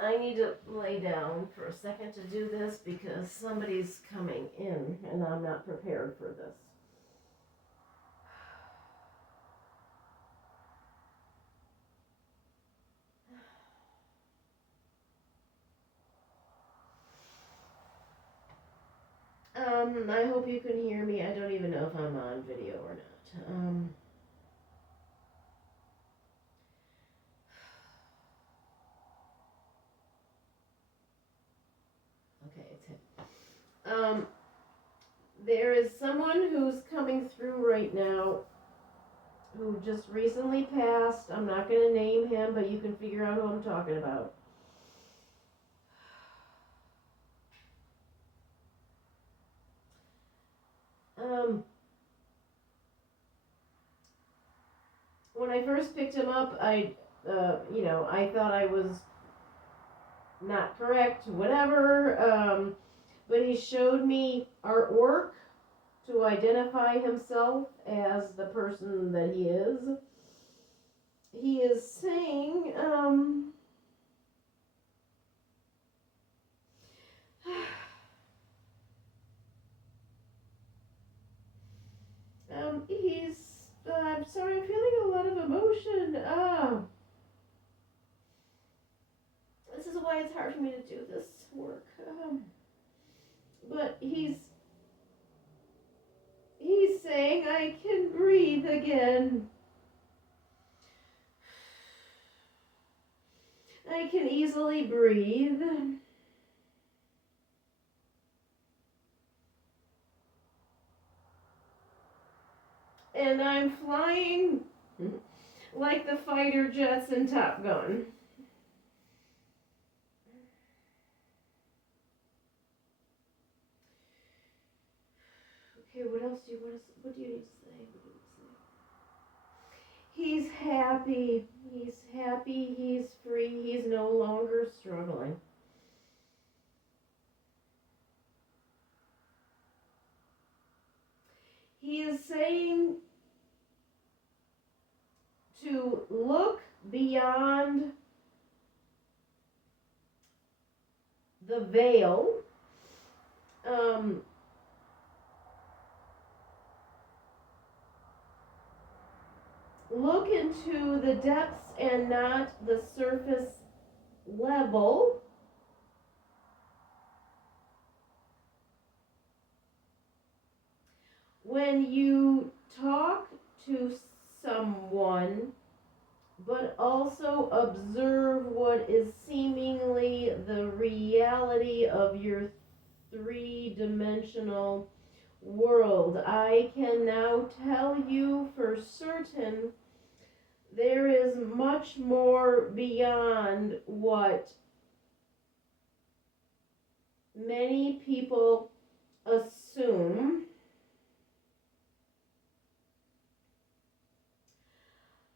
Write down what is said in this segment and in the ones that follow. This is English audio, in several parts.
I need to lay down for a second to do this because somebody's coming in and I'm not prepared for this. I hope you can hear me. I don't even know if I'm on video or not. Okay, it's him. There is someone who's coming through right now who just recently passed. I'm not going to name him, but you can figure out who I'm talking about. When I first picked him up, I thought I was not correct, whatever. But he showed me artwork to identify himself as the person that he is. He is saying, I'm sorry, I'm feeling a lot of emotion. This is why it's hard for me to do this work. But he's saying I can breathe again. I can easily breathe. And I'm flying like the fighter jets in Top Gun. Okay, what else do you want to say? What do you need to say? He's happy. He's happy. He's free. He's no longer struggling. He is saying to look beyond the veil. Look into the depths and not the surface level. When you talk to someone, but also observe what is seemingly the reality of your three-dimensional world. I can now tell you for certain there is much more beyond what many people assume.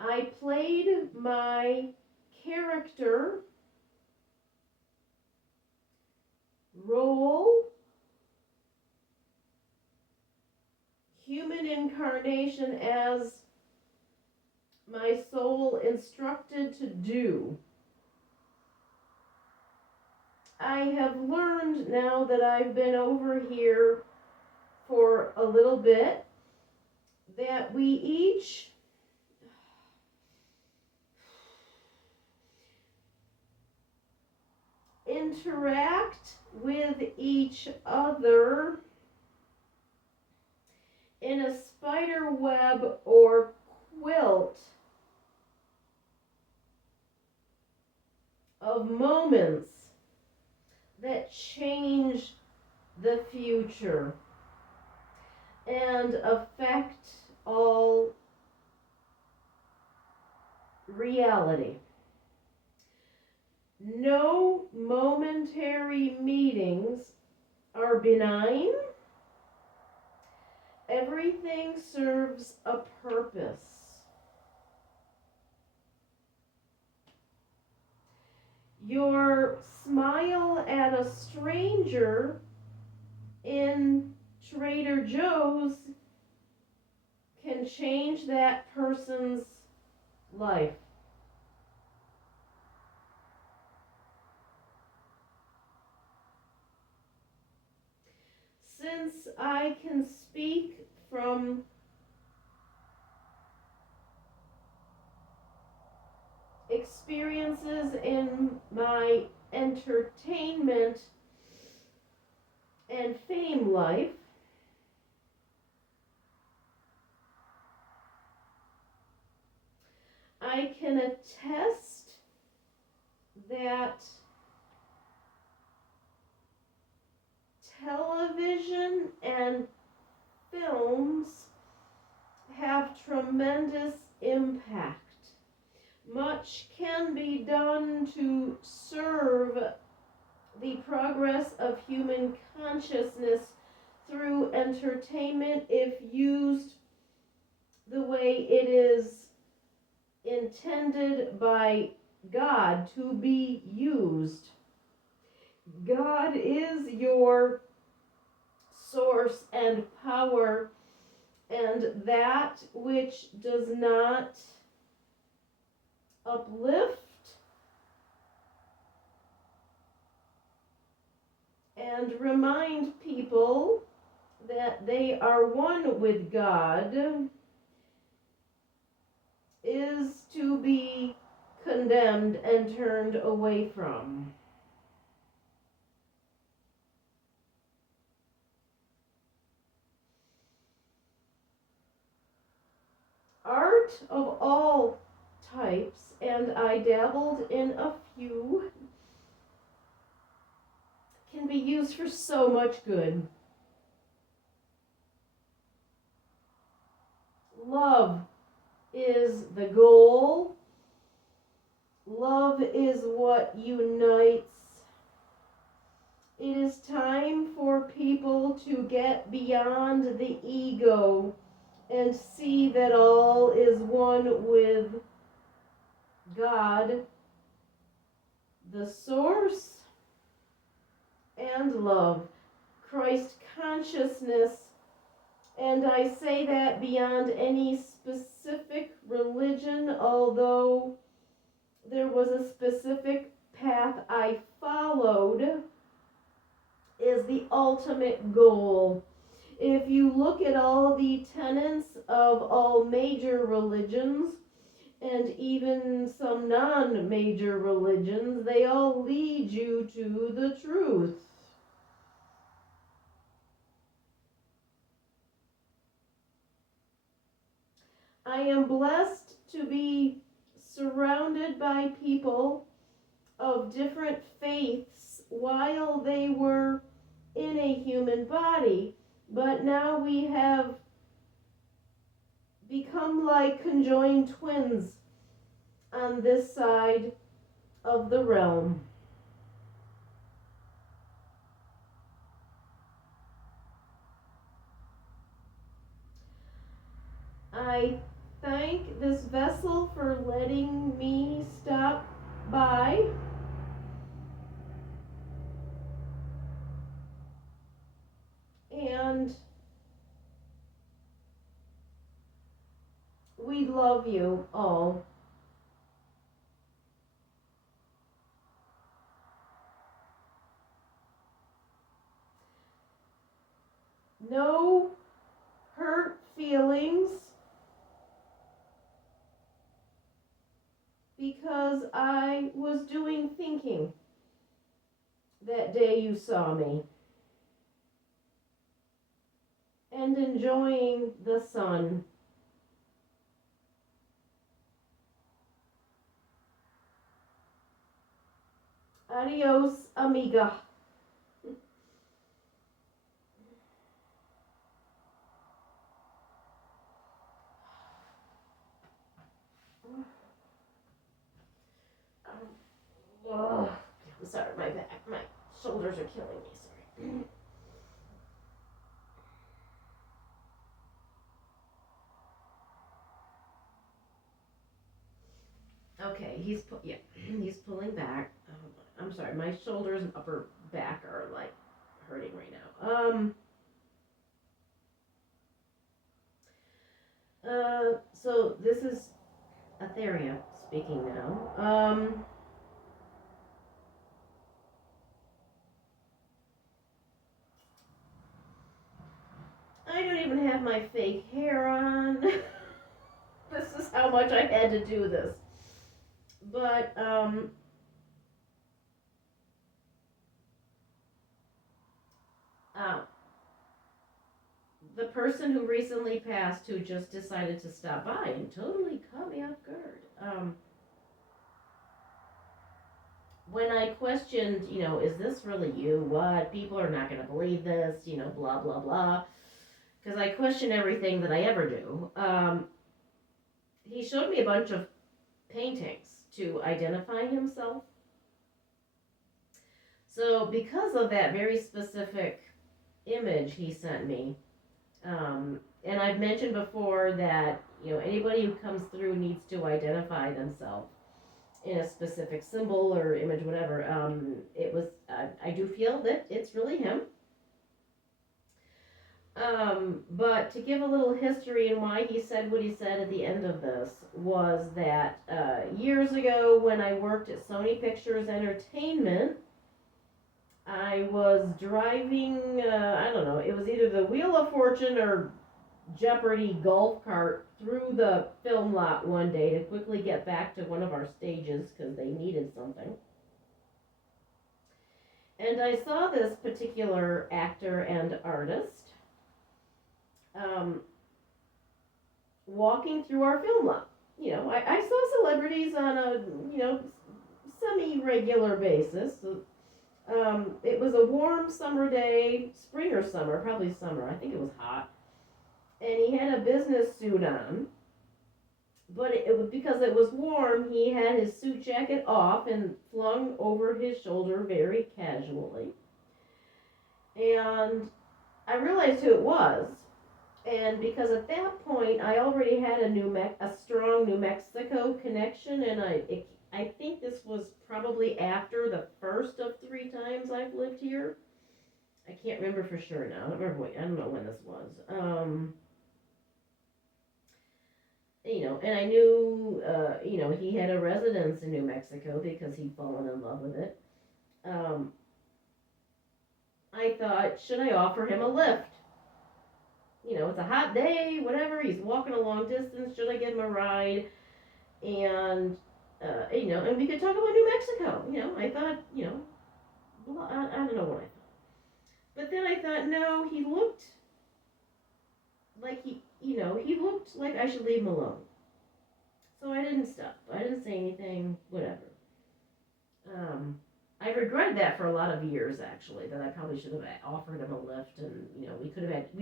I played my character role, human incarnation, as my soul instructed to do. I have learned now that I've been over here for a little bit that we each interact with each other in a spider web or quilt of moments that change the future and affect all reality. No momentary meetings are benign. Everything serves a purpose. Your smile at a stranger in Trader Joe's can change that person's life. since I can speak from experiences in my entertainment and fame life, I can attest that television and films have tremendous impact. Much can be done to serve the progress of human consciousness through entertainment if used the way it is intended by God to be used. God is your source and power, and that which does not uplift and remind people that they are one with God is to be condemned and turned away from. Art of all types, and I dabbled in a few, can be used for so much good. Love is the goal. Love is what unites. It is time for people to get beyond the ego and see that all is one with God, the source, and love, Christ consciousness. And I say that beyond any specific religion, although there was a specific path I followed, is the ultimate goal. If you look at all the tenets of all major religions, and even some non-major religions, they all lead you to the truth. I am blessed to be surrounded by people of different faiths while they were in a human body, but now we have become like conjoined twins on this side of the realm. I thank this vessel for letting me stop by. And we love you all. No hurt feelings, because I was doing thinking that day you saw me and enjoying the sun. Adios, amiga. Oh, I'm sorry, my back, my shoulders are killing me, sorry. Okay, he's pulling back. Oh, I'm sorry, my shoulders and upper back are like hurting right now. So this is Atheria speaking now. don't even have my fake hair on. This is how much I had to do this. But, the person who recently passed, who just decided to stop by and totally caught me off guard. When I questioned, is this really you? What? People are not going to believe this, blah, blah, blah. Because I question everything that I ever do. He showed me a bunch of paintings to identify himself. So, because of that very specific image he sent me, and I've mentioned before that, anybody who comes through needs to identify themselves in a specific symbol or image, whatever. I do feel that it's really him. But to give a little history and why he said what he said at the end of this was that years ago when I worked at Sony Pictures Entertainment, I was driving, I don't know, it was either the Wheel of Fortune or Jeopardy golf cart through the film lot one day to quickly get back to one of our stages because they needed something. And I saw this particular actor and artist walking through our film lot. I saw celebrities on a, semi-regular basis. It was a warm summer day, spring or summer, probably summer. I think it was hot. And he had a business suit on. But it was because it was warm, he had his suit jacket off and flung over his shoulder very casually. And I realized who it was. And because at that point, I already had a strong New Mexico connection, and I think this was probably after the first of 3 times I've lived here. I can't remember for sure now. I don't know when this was. And I knew, he had a residence in New Mexico because he'd fallen in love with it. I thought, should I offer him a lift? It's a hot day, whatever. He's walking a long distance. Should I give him a ride? And and we could talk about New Mexico. I thought, well, I don't know what I thought. But then I thought, no, he looked like he looked like I should leave him alone. So I didn't stop. I didn't say anything, whatever. I regretted that for a lot of years, actually, that I probably should have offered him a lift, and, we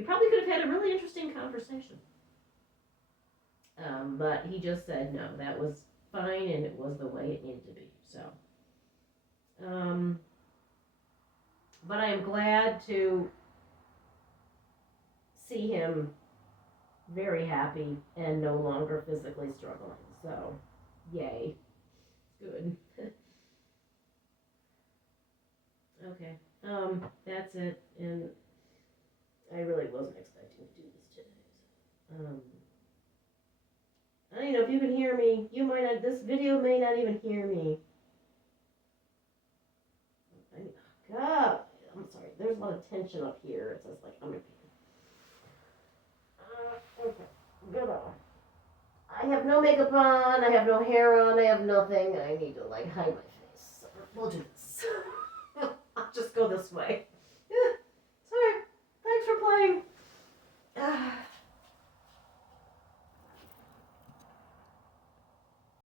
probably could have had a really interesting conversation. But he just said no, that was fine, and it was the way it needed to be, so. But I am glad to see him very happy and no longer physically struggling, so, yay. Good. Okay, that's it, and I really wasn't expecting to do this today. I don't know if you can hear me. This video may not even hear me. God, I'm sorry, there's a lot of tension up here. It's just like, I'm in pain. Okay, good on. I have no makeup on, I have no hair on, I have nothing. I need to, hide my face. So we'll do this. I'll just go this way.